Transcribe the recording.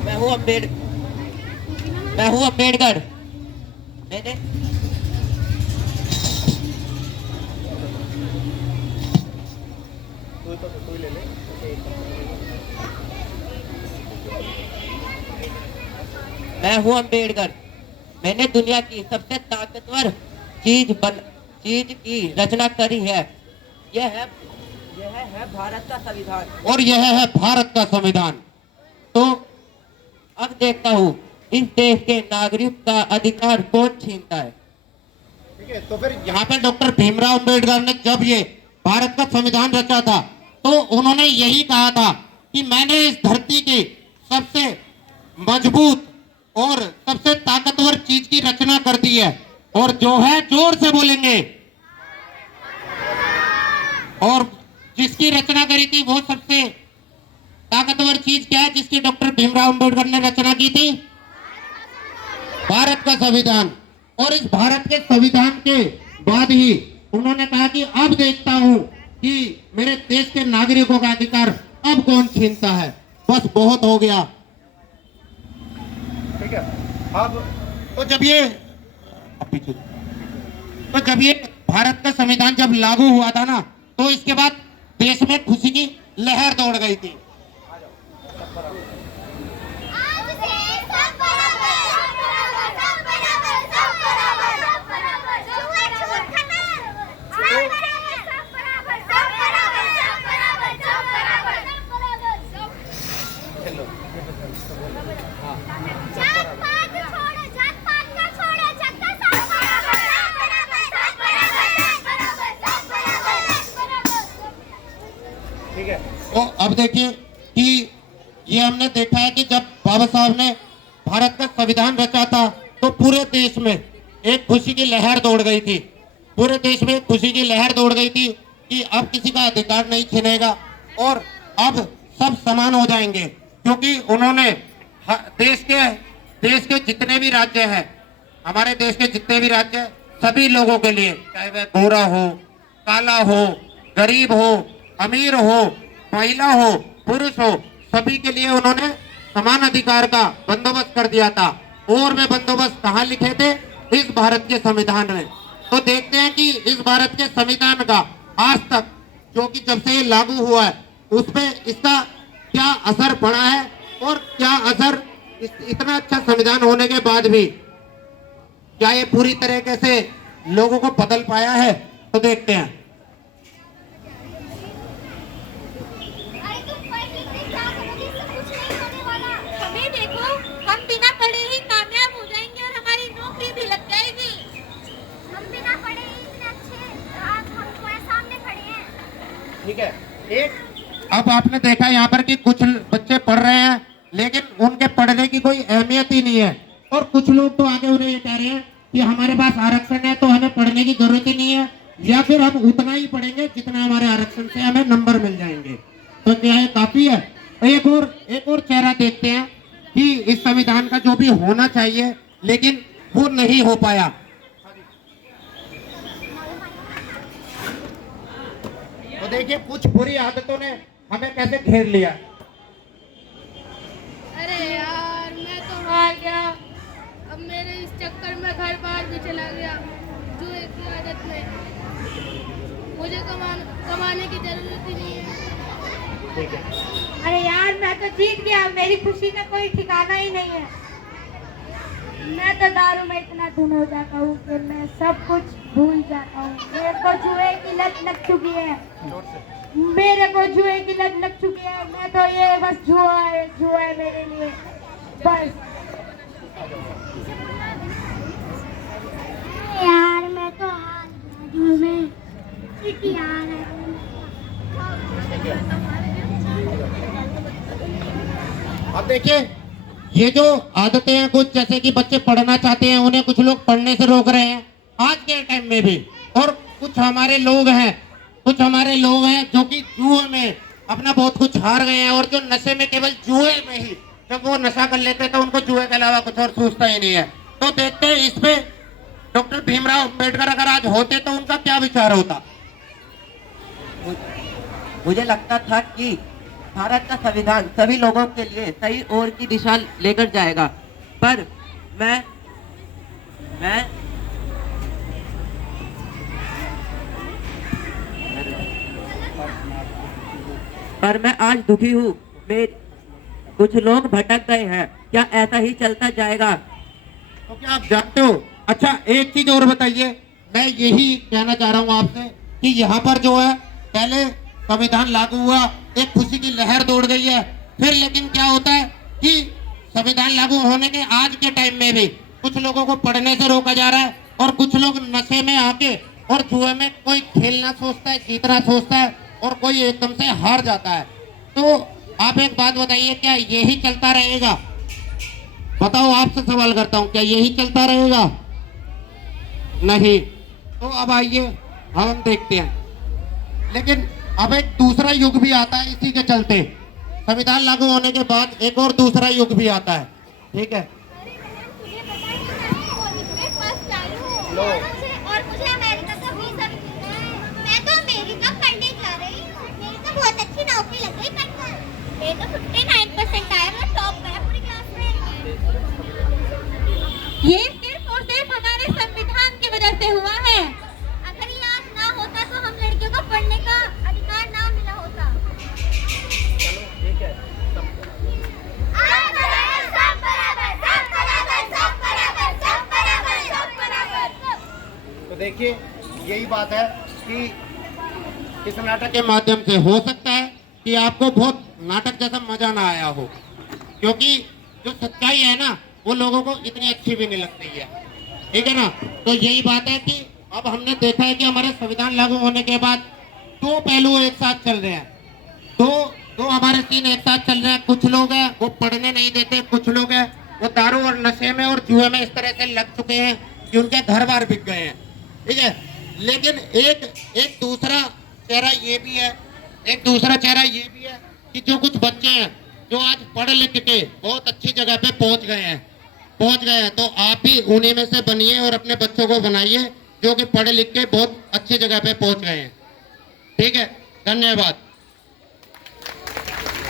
मैं हूँ अम्बेडकर। मैंने मैं हूँ अम्बेडकर। मैंने दुनिया की सबसे ताकतवर चीज की रचना करी है। यह है भारत का संविधान। और यह है भारत का संविधान। तो अब देखता हूँ इस देश के नागरिक का अधिकार कौन छीनता है। ठीक है, तो फिर यहाँ पे डॉक्टर भीमराव अम्बेडकर ने जब ये भारत का संविधान रचा था तो उन्होंने यही कहा था कि मैंने इस धरती की सबसे मजबूत और सबसे ताकतवर चीज की रचना कर दी है। और जो है जोर से बोलेंगे। और जिसकी रचना करी थी वो सबसे ताकतवर चीज क्या है जिसकी डॉक्टर भीमराव अम्बेडकर ने रचना की थी? भारत का संविधान। और इस भारत के संविधान के बाद ही उन्होंने कहा कि अब देखता हूं कि मेरे देश के नागरिकों का अधिकार अब कौन छीनता है। बस बहुत हो गया। ठीक है, अब तो जब ये भारत का संविधान जब लागू हुआ था ना तो इसके बाद देश में खुशी की लहर दौड़ गई थी। ठीक है, तो अब देखिए कि ये हमने देखा है कि जब बाबा साहब ने भारत का संविधान रचा था तो पूरे देश में एक खुशी की लहर दौड़ गई थी। पूरे देश में खुशी की लहर दौड़ गई थी कि अब किसी का अधिकार नहीं छिनेगा और अब सब समान हो जाएंगे, क्योंकि उन्होंने देश के जितने भी राज्य हैं, हमारे देश के जितने भी राज्य हैं, सभी लोगों के लिए, चाहे वह गोरा हो, काला हो, गरीब हो, अमीर हो, महिला हो, पुरुष हो, सभी के लिए उन्होंने समान अधिकार का बंदोबस्त कर दिया था। और वे बंदोबस्त कहाँ लिखे थे? इस भारत के संविधान में। तो देखते हैं कि इस भारत के संविधान का आज तक, जो कि जब से ये लागू हुआ है, उसमें इसका क्या असर पड़ा है और क्या असर इतना अच्छा संविधान होने के बाद भी क्या ये पूरी तरीके से लोगों को बदल पाया है? तो देखते हैं। ठीक है, एक अब आपने देखा यहाँ पर कि कुछ बच्चे पढ़ रहे हैं लेकिन उनके पढ़ने की कोई अहमियत ही नहीं है, और कुछ लोग तो आगे उन्हें ये कह रहे हैं कि हमारे पास आरक्षण है तो हमें पढ़ने की जरूरत ही नहीं है, या फिर हम उतना ही पढ़ेंगे जितना हमारे आरक्षण से हमें नंबर मिल जाएंगे। तो क्या ये काफी है? एक और चेहरा देखते हैं कि इस संविधान का जो भी होना चाहिए लेकिन वो नहीं हो पाया। तो देखिए कुछ बुरी आदतों ने हमें कैसे घेर लिया। अरे यार, मैं तो हार गया। अब मेरे इस चक्कर में घर बार भी चला गया। जुए की आदत में मुझे कमाने की जरूरत ही नहीं है। अरे यार, मैं तो जीत गया। मेरी खुशी का कोई ठिकाना ही नहीं है। मैं तो दारू में इतना धुन हो जाता हूँ कि मैं सब कुछ भूल जाता हूँ। मेरे को जुए की लत लग चुकी है। मैं तो ये बस जुआ है मेरे लिए बस। यार मैं तो हार जुए में यार। अब देखिए ये जो आदतें हैं कुछ, जैसे कि बच्चे पढ़ना चाहते हैं उन्हें कुछ लोग पढ़ने से रोक रहे हैं आज के टाइम में भी, और कुछ हमारे लोग हैं जो कि जुए में अपना बहुत कुछ हार गए हैं, और जो नशे में केवल जुए में ही जब वो नशा कर लेते हैं तो उनको जुए के अलावा कुछ और सूझता ही नहीं है। तो देखते हैं इसमें डॉक्टर भीमराव अम्बेडकर अगर आज होते तो उनका क्या विचार होता। मुझे लगता था कि भारत का संविधान सभी लोगों के लिए सही ओर की दिशा लेकर जाएगा। पर मैं आज दुखी हूँ। कुछ लोग भटक गए हैं। क्या ऐसा ही चलता जाएगा? तो क्या आप जानते हो? अच्छा, एक चीज और बताइए। मैं यही कहना चाह रहा हूँ आपसे कि यहाँ पर जो है पहले संविधान लागू हुआ, एक खुशी की लहर दौड़ गई है। फिर लेकिन क्या होता है कि संविधान लागू होने के आज के टाइम में भी कुछ लोगों को पढ़ने से रोका जा रहा है और कुछ लोग नशे में आके और जुए में कोई खेलना सोचता है, जीतना सोचता है और कोई एकदम से हार जाता है। तो आप एक बात बताइए, क्या यही चलता रहेगा? बताओ, आपसे सवाल करता हूँ, क्या यही चलता रहेगा? नहीं। तो अब आइए हम देखते हैं। लेकिन अब एक दूसरा युग भी आता है इसी के चलते। संविधान लागू होने के बाद एक और दूसरा युग भी आता है। ठीक है, और मुझे अमेरिका का वीजा भी मिला है। मैं तो अमेरिका पढ़ने जा रही हूँ। मेरी तो बहुत अच्छी नौकरी लग गई पढ़कर। मेरे तो 59% आया, मैं टॉप गया पूरी क्लास में। ये सिर्फ और सिर्फ हमारे संविधान की वजह से हुआ है। अगर ये आज ना होता तो हम लड़कियों को पढ़ने का अधिकार ना मिला होता। चलो ठीक है, सब बराबर, सब बराबर, सब बराबर, सब बराबर, सब बराबर, सब बराबर। तो देखिए यही बात है कि इस नाटक के माध्यम से हो सकता है कि आपको बहुत नाटक जैसा मजा ना आया हो, क्योंकि जो सच्चाई है ना वो लोगों को इतनी अच्छी भी नहीं लगती है। ठीक है ना? तो यही बात है कि अब हमने देखा है कि हमारे संविधान लागू होने के बाद दो पहलू एक साथ चल रहे हैं। दो हमारे सीन एक साथ चल रहे हैं। कुछ लोग हैं वो पढ़ने नहीं देते, कुछ लोग हैं वो दारू और नशे में और जुए में इस तरह से लग चुके हैं कि उनके घर बार बिक गए हैं। ठीक है, लेकिन एक दूसरा चेहरा ये भी है, एक दूसरा चेहरा ये भी है कि जो कुछ बच्चे हैं जो आज पढ़ लिख के बहुत अच्छी जगह पे पहुंच गए हैं, तो आप भी उन्हीं में से बनिए और अपने बच्चों को बनाइए जो कि पढ़ लिख के बहुत अच्छी जगह पे पहुंच गए हैं। ठीक है, धन्यवाद।